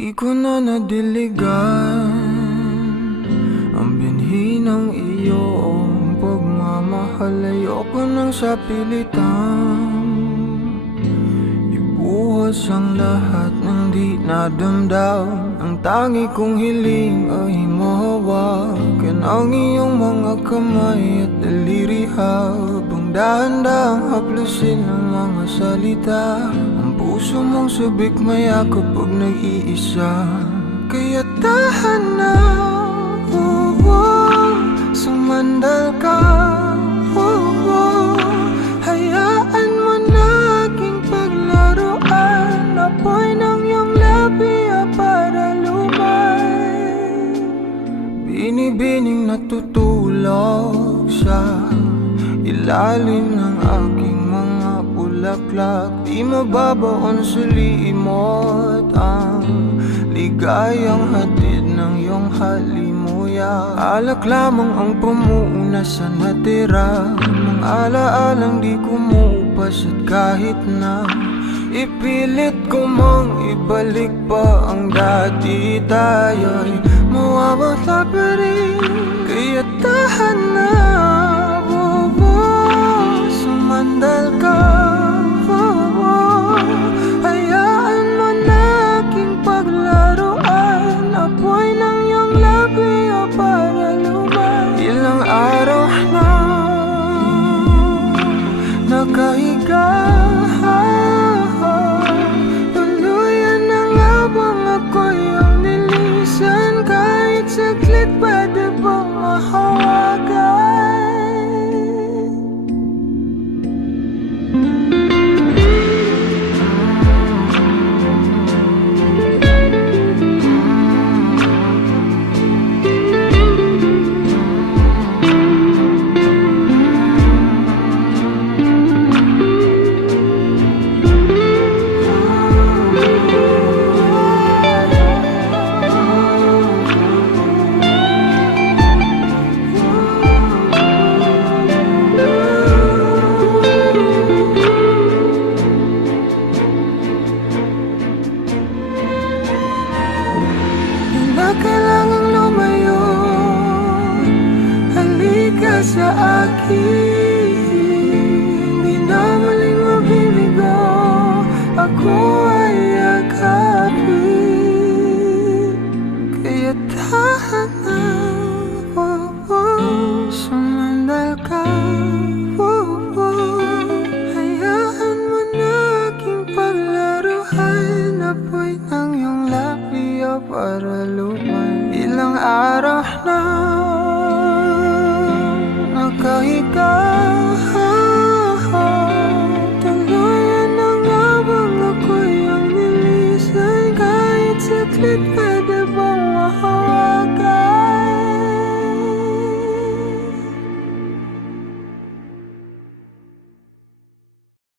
Di ko na nadiligan ang binhi ng iyong pagmamahal. Ayoko nang sa pilitan ibuhos ang lahat ng di nadamdam. Ang tangi kong hiling ay mahawakan ang iyong mga kamay at daliri, habang dahan-dahang haplusin ang mga salita. Ang puso mong sabik maya kapag nag-iisa, kaya tahan na, sumandal ka, hayaan mo na aking paglaruan. Apoy ng iyong labi para lumay, binibining natutulog sa ilalim ng aking mga bulaklak. Di mababaon sa limot ang ligayang hatid ng iyong halimuyak. Alak lamang ang pamuuna sa natira, mga alaalang di kumupas. At kahit na ipilit ko mang ibalik pa ang dati, tayo'y mawawala pa rin. Kaya tahan na, sumandal ka, hayaan mo na aking paglaruan. Apoy ng iyong labi para lumay. Ilang araw na nakahiga, tuluyan na nga bang ako'y ang nilisan? Kahit saglit pwede bang mahawagan? Kailangang lumayo, halika sa akin. Di na muling mabibigo, ako ay yakapin. Kaya tahan na, sumandal ka, hayaan mo na aking paglaruan. Apoy ng iyong labi para lumay. Ilang araw na nakahiga, tuluyan na nga bang ako'y ang nilisan? Kahit saglit pwede bang mahawa?